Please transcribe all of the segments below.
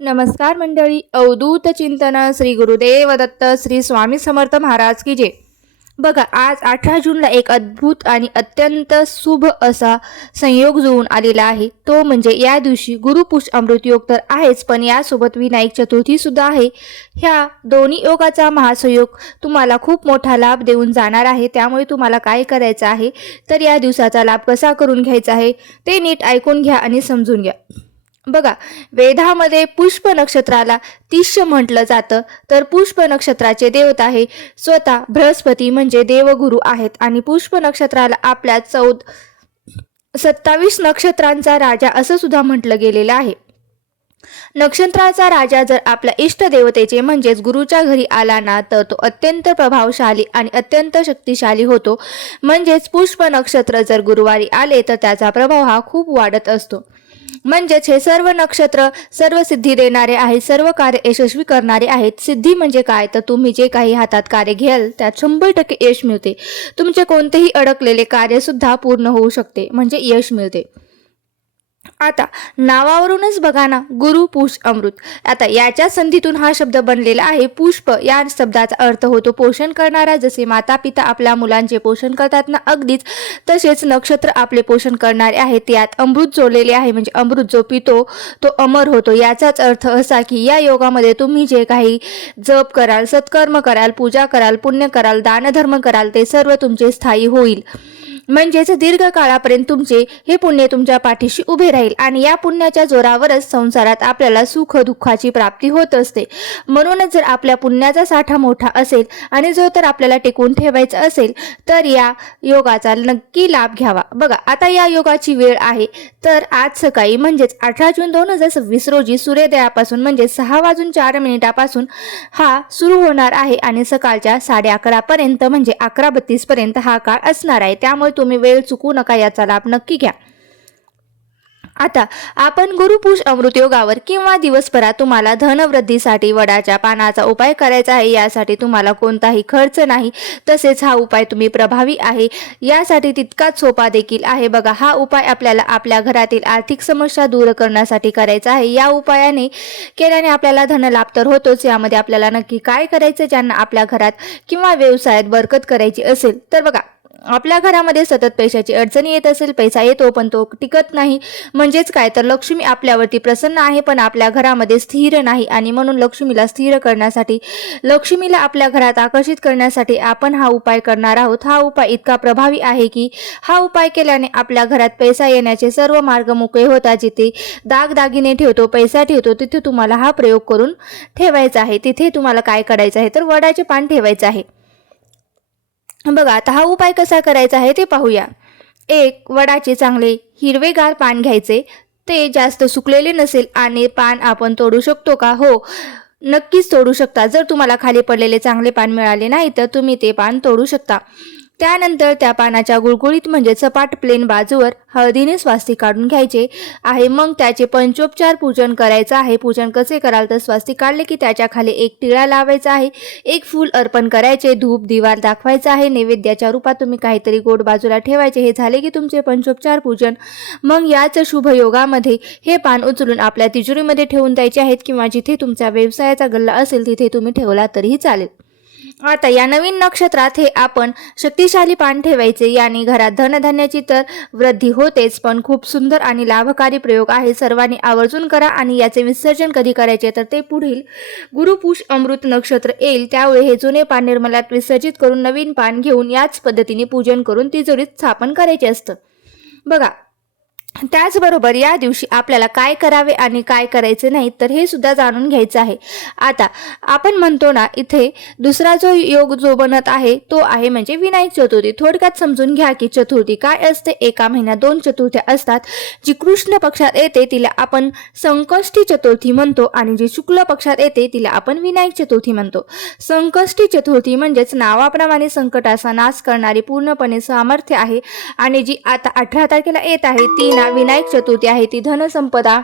नमस्कार मंडळी. अवधूत चिंतन श्री गुरुदेव दत्त श्री स्वामी समर्थ महाराज की जय. बघा, आज 18 जूनला एक अद्भुत आणि अत्यंत शुभ असा संयोग जुळून आलेला आहे. तो म्हणजे या दिवशी गुरुपुष्य अमृत योग तर आहेच, पण यासोबत विनायक चतुर्थी सुद्धा आहे. ह्या दोन्ही योगाचा महासंयोग तुम्हाला खूप मोठा लाभ देऊन जाणार आहे. त्यामुळे तुम्हाला काय करायचं आहे, तर या दिवसाचा लाभ कसा करून घ्यायचा आहे ते नीट ऐकून घ्या आणि समजून घ्या. बघा, वेदामध्ये पुष्प नक्षत्राला तिष्य म्हटलं जातं. तर पुष्प नक्षत्राचे देवता आहे स्वतः बृहस्पती म्हणजे देवगुरु आहेत. आणि पुष्प नक्षत्राला आपल्या 27 नक्षत्रांचा राजा असं सुद्धा म्हटलं गेलेलं आहे. नक्षत्राचा राजा जर आपल्या इष्ट देवतेचे म्हणजेच गुरुच्या घरी आला ना, तर तो अत्यंत प्रभावशाली आणि अत्यंत शक्तिशाली होतो. म्हणजेच पुष्प नक्षत्र जर गुरुवारी आले तर त्याचा प्रभाव हा खूप वाढत असतो. म्हणजेच हे सर्व नक्षत्र सर्व सिद्धी देणारे आहेत, सर्व कार्य यशस्वी करणारे आहेत. सिद्धी म्हणजे काय, तर तुम्ही जे काही हातात कार्य घ्याल त्यात 100% यश मिळते. तुमचे कोणतेही अडकलेले कार्य सुद्धा पूर्ण होऊ शकते, म्हणजे यश मिळते. आता नावावरूनच बघा ना, गुरु पुष्प अमृत. आता याच्या संधीतून हा शब्द बनलेला आहे. पुष्प या शब्दाचा अर्थ होतो पोषण करणारा. जसे माता पिता आपल्या मुलांचे पोषण करतात ना, अगदीच तसेच नक्षत्र आपले पोषण करणारे आहेत. यात अमृत जोडलेले आहे, म्हणजे अमृत जो पितो तो अमर होतो. याचाच अर्थ असा की या योगामध्ये तुम्ही जे काही जप कराल, सत्कर्म कराल, पूजा कराल, पुण्य कराल, दानधर्म कराल, ते सर्व तुमचे स्थायी होईल. म्हणजेच दीर्घ काळापर्यंत तुमचे हे पुण्य तुमच्या पाठीशी उभे राहील. आणि या पुण्याच्या जोरावरच संसारात आपल्याला सुख दुःखाची प्राप्ती होत असते. म्हणूनच जर आपल्या पुण्याचा साठा मोठा असेल आणि जो तर आपल्याला टिकवून ठेवायचा असेल तर या योगाचा नक्की लाभ घ्यावा. बघा, आता या योगाची वेळ आहे तर आज सकाळी म्हणजेच 18 जून 2026 रोजी सूर्योदयापासून म्हणजे 6:04 पासून हा सुरू होणार आहे आणि सकाळच्या 11:30 पर्यंत म्हणजे 11:32 पर्यंत हा काळ असणार आहे. त्यामुळे तुम्ही वेळ चुकू नका, याचा लाभ नक्की घ्या. आता आपण गुरुपुष्य अमृत योगावर किंवा दिवसभरात तुम्हाला धनवृद्धीसाठी वडाच्या पानाचा उपाय करायचा आहे. यासाठी तुम्हाला कोणताही खर्च नाही, तसेच हा उपाय तुम्ही प्रभावी आहे यासाठी तितकाच सोपा देखील आहे. बघा, हा उपाय आपल्याला आपल्या घरातील आर्थिक समस्या दूर करण्यासाठी करायचा आहे. या उपायाने केल्याने आपल्याला धनलाभ तर होतोच. यामध्ये आपल्याला नक्की काय करायचं, ज्यांना आपल्या घरात किंवा व्यवसायात बरकत करायची असेल तर बघा, आपल्या घरामध्ये सतत पैशाची अडचणी येत असेल, पैसा येतो पण तो टिकत नाही. म्हणजेच काय, तर लक्ष्मी आपल्यावरती प्रसन्न आहे पण आपल्या घरामध्ये स्थिर नाही. आणि म्हणून लक्ष्मीला स्थिर करण्यासाठी, लक्ष्मीला आपल्या घरात आकर्षित करण्यासाठी आपण हा उपाय करणार आहोत. हा उपाय इतका प्रभावी आहे की हा उपाय केल्याने आपल्या घरात पैसा येण्याचे सर्व मार्ग मोकळे होतात. जिथे दागदागिने ठेवतो, पैसा ठेवतो, तिथे तुम्हाला हा प्रयोग करून ठेवायचा आहे. तिथे तुम्हाला काय करायचं आहे, तर वडाचे पान ठेवायचं आहे. बघा, आता हा उपाय कसा करायचा आहे ते पाहूया. एक वडाचे चांगले हिरवेगार पान घ्यायचे. ते जास्त सुकलेले नसेल आणि पान आपण तोडू शकतो का? हो, नक्कीच तोडू शकता. जर तुम्हाला खाली पडलेले चांगले पान मिळाले नाही तर तुम्ही ते पान तोडू शकता. त्यानंतर त्या पानाच्या गुळगुळीत म्हणजे सपाट प्लेन बाजूवर हळदीने स्वास्तिक काढून घ्यायचे आहे. मग त्याचे पंचोपचार पूजन करायचं आहे. पूजन कसे कराल, तर स्वास्तिक काढले की त्याच्या खाली एक टिळा लावायचा आहे, एक फूल अर्पण करायचे, धूप दिवा दाखवायचा आहे, नैवेद्याच्या रूपात तुम्ही काहीतरी गोड बाजूला ठेवायचे. हे झाले की तुमचे पंचोपचार पूजन. मग याच शुभ योगामध्ये हे पान उचलून आपल्या तिजोरीमध्ये ठेवून द्यायचे आहेत किंवा जिथे तुमच्या व्यवसायाचा गल्ला असेल तिथे तुम्ही ठेवला तरीही चालेल. आता या नवीन नक्षत्रात हे आपण शक्तिशाली पान ठेवायचे. याने घरात धनधान्याची तर वृद्धी होतेच, पण खूप सुंदर आणि लाभकारी प्रयोग आहे. सर्वांनी आवर्जून करा. आणि याचे विसर्जन कधी करायचे, तर ते पुढील गुरुपुष्य अमृत नक्षत्र येईल त्यावेळी हे जुने पान निर्मलात विसर्जित करून नवीन पान घेऊन याच पद्धतीने पूजन करून तिजोरीत स्थापन करायचे असतं. बघा, त्याचबरोबर या दिवशी आपल्याला काय करावे आणि काय करायचे नाही तर हे सुद्धा जाणून घ्यायचं आहे. आता आपण म्हणतो ना, इथे दुसरा जो योग जो बनत आहे तो आहे म्हणजे विनायक चतुर्थी. थोडक्यात समजून घ्या की चतुर्थी काय असते. एका महिन्यात 2 चतुर्थ्या असतात. जी कृष्ण पक्षात येते तिला आपण संकष्टी चतुर्थी म्हणतो आणि जी शुक्ल पक्षात येते तिला आपण विनायक चतुर्थी म्हणतो. संकष्टी चतुर्थी म्हणजेच नावाप्रमाणे संकटाचा नाश करणारी पूर्णपणे सामर्थ्य आहे. आणि जी आता 18 तारखेला येत आहे ती विनायक चतुर्थी आहे. ती धनसंपदा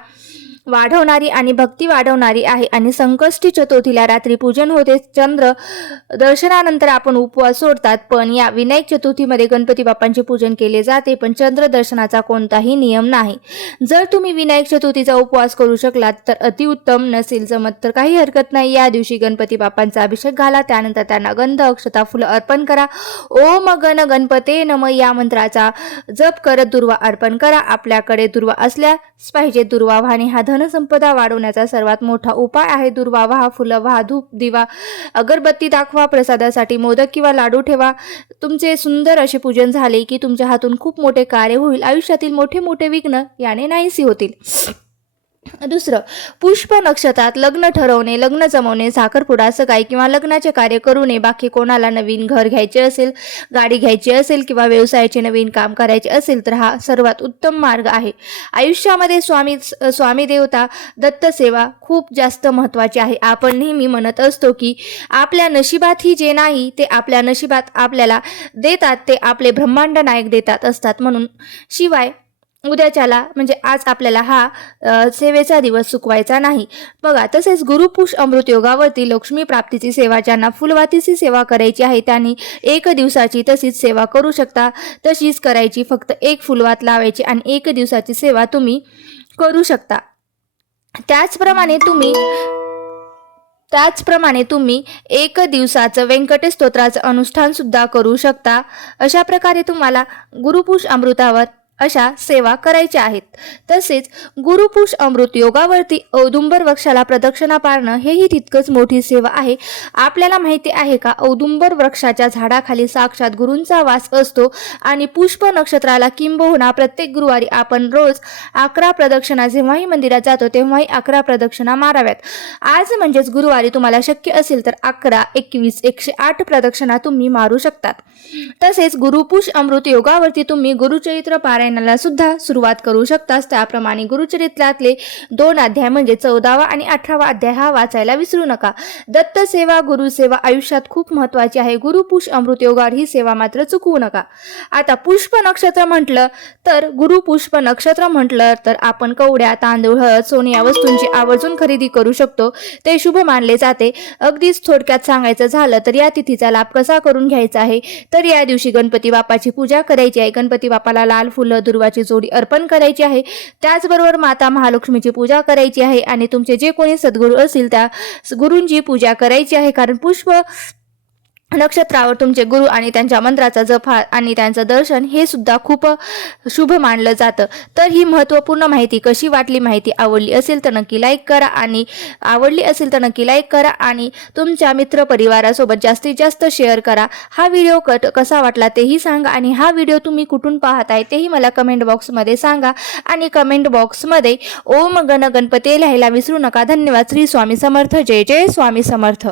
वाढवणारी आणि भक्ती वाढवणारी आहे आणि संकष्टी चतुर्थीला रात्री पूजन होते. चंद्र दर्शनानंतर आपण उपवास सोडतात, पण या विनायक चतुर्थीमध्ये गणपती बाप्पांचे पूजन केले जाते, पण चंद्र दर्शनाचा कोणताही नियम नाही. जर तुम्ही विनायक चतुर्थीचा उपवास करू शकलात तर अतिउत्तम, नसेल जमत तर काही हरकत नाही. या दिवशी गणपती बाप्पांचा अभिषेक घाला, त्यानंतर त्यांना गंध, अक्षता, फुलं अर्पण करा. ओम गण गणपते नम या मंत्राचा जप करत दुर्वा अर्पण करा. आपल्याकडे दुर्वा असल्यास पाहिजे. दुर्वा वाहणे हा धनसंपदा वाढवण्याचा सर्वात मोठा उपाय आहे. दुर्वा वाहा, फुलं वाहा, धूप, दिवा, अगरबत्ती दाखवा, प्रसादासाठी मोदक किंवा लाडू ठेवा. तुमचे सुंदर असे पूजन झाले की तुमच्या हातून खूप मोठे कार्य होईल. आयुष्यातील मोठे मोठे विघ्न याने नाहीसी होतील. दुसरं, पुष्प नक्षत्रात लग्न ठरवणे, लग्न जमवणे, साखरपुडा, सगाई किंवा लग्नाचे कार्य करू नये. बाकी कोणाला नवीन घर घ्यायचे असेल, गाडी घ्यायची असेल किंवा व्यवसायाचे नवीन काम करायचे असेल तर हा सर्वात उत्तम मार्ग आहे. आयुष्यामध्ये स्वामी देवता दत्त सेवा खूप जास्त महत्त्वाची आहे. आपण नेहमी म्हणत असतो की आपल्या नशिबात ही जे नाही ते आपल्या नशिबात आपल्याला देतात, ते आपले ब्रह्मांड नायक देतात असतात. म्हणून शिवाय उद्याच्याला म्हणजे आज आपल्याला हा सेवेचा दिवस चुकवायचा नाही. बघा, तसेच गुरुपुष अमृत योगावरती लक्ष्मी प्राप्तीची सेवा, ज्यांना फुलवातीची सेवा करायची आहे त्यांनी 1 दिवसाची तशीच सेवा करू शकता. तशीच करायची, फक्त 1 फुलवात लावायची आणि 1 दिवसाची सेवा तुम्ही करू शकता. त्याचप्रमाणे तुम्ही 1 दिवसाचं व्यंकटेश स्तोत्राचं अनुष्ठान सुद्धा करू शकता. अशा प्रकारे तुम्हाला गुरुपुष अमृतावर अशा सेवा करायच्या आहेत. तसेच गुरुपुष अमृत योगावरती औदुंबर वृक्षाला प्रदक्षिणा पाळणं हेही तितकंच मोठी सेवा आहे. आपल्याला माहिती आहे का, औदुंबर वृक्षाच्या झाडाखाली साक्षात गुरूंचा वास असतो आणि पुष्प नक्षत्राला किंबहुना प्रत्येक गुरुवारी आपण रोज 11 प्रदक्षिणा, जेव्हाही मंदिरात जातो तेव्हाही 11 प्रदक्षिणा माराव्यात. आज म्हणजेच गुरुवारी तुम्हाला शक्य असेल तर 11, 21, 108 प्रदक्षिणा तुम्ही मारू शकतात. तसेच गुरुपुष अमृत योगावरती तुम्ही गुरुचरित्र पारायणाला सुद्धा सुरुवात करू शकतास. त्याप्रमाणे गुरुचरित्रातले 2 अध्याय म्हणजे 14वा आणि 18वा अध्याय हा वाचायला विसरू नका. दत्त सेवा, गुरुसेवा आयुष्यात खूप महत्त्वाची आहे. गुरुपुष अमृत योगावर ही सेवा मात्र चुकवू नका. आता पुष्प नक्षत्र म्हटलं तर, गुरुपुष्प नक्षत्र म्हटलं तर आपण कवड्या, तांदूळ, हळद, सोने या वस्तूंची आवर्जून खरेदी करू शकतो. ते शुभ मानले जाते. अगदीच थोडक्यात सांगायचं झालं तर या तिथीचा लाभ कसा करून घ्यायचा आहे तर या दिवशी गणपती बाप्पाची पूजा करायची आहे. गणपती बाप्पाला लाल फुलं, दुर्वाची जोडी अर्पण करायची आहे. त्याचबरोबर माता महालक्ष्मीची पूजा करायची आहे आणि तुमचे जे कोणी सद्गुरू असतील त्या गुरूंची पूजा करायची आहे. कारण पुष्प नक्षत्रावर तुमचे गुरु आणि त्यांच्या मंत्राचा जप आणि त्यांचं दर्शन हे सुद्धा खूप शुभ मानलं जातं. तर ही महत्त्वपूर्ण माहिती कशी वाटली, माहिती आवडली असेल तर नक्की लाईक करा आणि तुमच्या मित्रपरिवारासोबत जास्तीत जास्त शेअर करा. हा व्हिडिओ कसा वाटला तेही सांगा आणि हा व्हिडिओ तुम्ही कुठून पाहताय तेही मला कमेंट बॉक्समध्ये सांगा आणि कमेंट बॉक्समध्ये ओम गण गणपते लिहायला विसरू नका. धन्यवाद. श्री स्वामी समर्थ. जय जय स्वामी समर्थ.